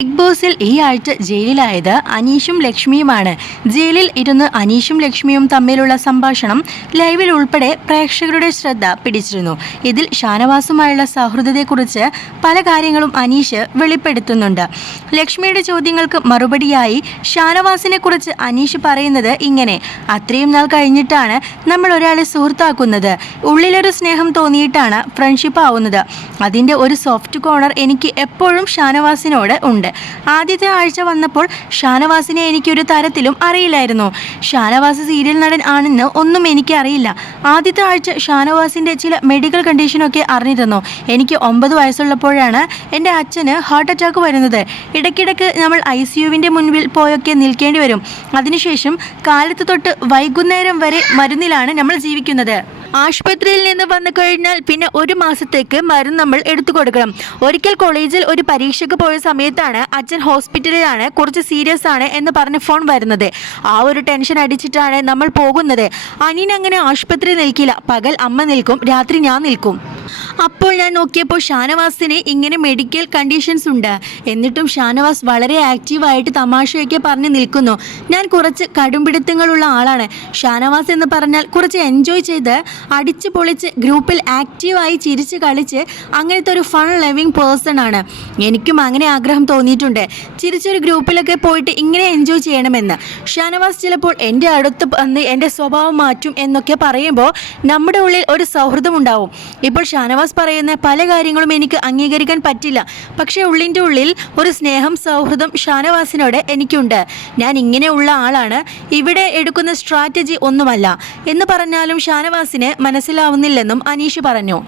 Big ബോസിൽ ഈ ആഴ്ച ജയിലിലായത് അനീഷും ലക്ഷ്മിയുമാണ്. ജയിലിൽ ഇരുന്ന് അനീഷും ലക്ഷ്മിയും തമ്മിലുള്ള സംഭാഷണം ലൈവിൽ ഉൾപ്പെടെ പ്രേക്ഷകരുടെ ശ്രദ്ധ പിടിച്ചിരുന്നു. ഇതിൽ ഷാനവാസുമായുള്ള സൗഹൃദത്തെക്കുറിച്ച് പല കാര്യങ്ങളും അനീഷ് വെളിപ്പെടുത്തുന്നുണ്ട്. ലക്ഷ്മിയുടെ ചോദ്യങ്ങൾക്ക് മറുപടിയായി ഷാനവാസിനെ കുറിച്ച് അനീഷ് പറയുന്നത് ഇങ്ങനെ അത്രയും നാൾ കഴിഞ്ഞിട്ടാണ് നമ്മൾ ഒരാളെ സുഹൃത്താക്കുന്നത്. ഉള്ളിലൊരു സ്നേഹം തോന്നിയിട്ടാണ് ഫ്രണ്ട്ഷിപ്പ് ആവുന്നത് അതിന്റെ ഒരു സോഫ്റ്റ് കോർണർ എനിക്ക് എപ്പോഴും ഷാനവാസിനോട് ഉണ്ട്. ആദ്യത്തെ ആഴ്ച വന്നപ്പോൾ ഷാനവാസിനെ എനിക്കൊരു തരത്തിലും അറിയില്ലായിരുന്നു. ഷാനവാസ് സീരിയൽ നടൻ ആണെന്ന് ഒന്നും എനിക്ക് അറിയില്ല. ആദ്യത്തെ ആഴ്ച ഷാനവാസിന്റെ ചില മെഡിക്കൽ കണ്ടീഷനൊക്കെ അറിഞ്ഞിരുന്നു. എനിക്ക് ഒമ്പത് വയസ്സുള്ളപ്പോഴാണ് എന്റെ അച്ഛന് ഹാർട്ട് അറ്റാക്ക് വരുന്നത്. ഇടയ്ക്കിടയ്ക്ക് നമ്മൾ ഐ സി യുവിന്റെ മുൻപിൽ പോയൊക്കെ നിൽക്കേണ്ടി വരും. അതിനുശേഷം കാലത്ത് തൊട്ട് വൈകുന്നേരം വരെ മരുന്നിലാണ് നമ്മൾ ജീവിക്കുന്നത്. ആശുപത്രിയിൽ നിന്ന് വന്നു കഴിഞ്ഞാൽ പിന്നെ ഒരു മാസത്തേക്ക് മരുന്ന് നമ്മൾ എടുത്തു കൊടുക്കണം. ഒരിക്കൽ കോളേജിൽ ഒരു പരീക്ഷയ്ക്ക് പോയ സമയത്താണ് അച്ഛൻ ഹോസ്പിറ്റലിലാണ് കുറച്ച് സീരിയസ് ആണ് എന്ന് പറഞ്ഞ് ഫോൺ വരുന്നത്. ആ ഒരു ടെൻഷൻ അടിച്ചിട്ടാണ് നമ്മൾ പോകുന്നത്. അനിയൻ അങ്ങനെ ആശുപത്രി നിൽക്കില്ല. പകൽ അമ്മ നിൽക്കും രാത്രി ഞാൻ നിൽക്കും. അപ്പോൾ ഞാൻ നോക്കിയപ്പോൾ ഷാനവാസിന് ഇങ്ങനെ മെഡിക്കൽ കണ്ടീഷൻസ് ഉണ്ട്. എന്നിട്ടും ഷാനവാസ് വളരെ ആക്റ്റീവായിട്ട് തമാശയൊക്കെ പറഞ്ഞ് നിൽക്കുന്നു. ഞാൻ കുറച്ച് കടുംപിടുത്തങ്ങളുള്ള ആളാണ്. ഷാനവാസ് എന്ന് പറഞ്ഞാൽ കുറച്ച് എൻജോയ് ചെയ്ത് അടിച്ച് പൊളിച്ച് ഗ്രൂപ്പിൽ ആക്റ്റീവായി ചിരിച്ച് കളിച്ച് അങ്ങനത്തെ ഒരു ഫൺ ലവിങ് പേഴ്സൺ ആണ്. എനിക്കും അങ്ങനെ ആഗ്രഹം തോന്നിയിട്ടുണ്ട്. ചിരിച്ചൊരു ഗ്രൂപ്പിലൊക്കെ പോയിട്ട് ഇങ്ങനെ എൻജോയ് ചെയ്യണമെന്ന്. ഷാനവാസ് ചിലപ്പോൾ എന്റെ അടുത്ത് വന്ന് എന്റെ സ്വഭാവം മാറ്റും എന്നൊക്കെ പറയുമ്പോൾ നമ്മുടെ ഉള്ളിൽ ഒരു സൗഹൃദം ഉണ്ടാവും. ഇപ്പോൾ ഷാനവാസ് പറയുന്ന പല കാര്യങ്ങളും എനിക്ക് അംഗീകരിക്കാൻ പറ്റില്ല. പക്ഷേ ഉള്ളിന്റെ ഉള്ളിൽ ഒരു സ്നേഹം സൗഹൃദം ഷാനവാസിനോട് എനിക്കുണ്ട്. ഞാൻ ഇങ്ങനെയുള്ള ആളാണ്. ഇവിടെ എടുക്കുന്ന സ്ട്രാറ്റജി ഒന്നുമല്ല. എന്ന് പറഞ്ഞാലും ഷാനവാസിന് മനസ്സിലാവുന്നില്ലെന്നും അനീഷ് പറഞ്ഞു.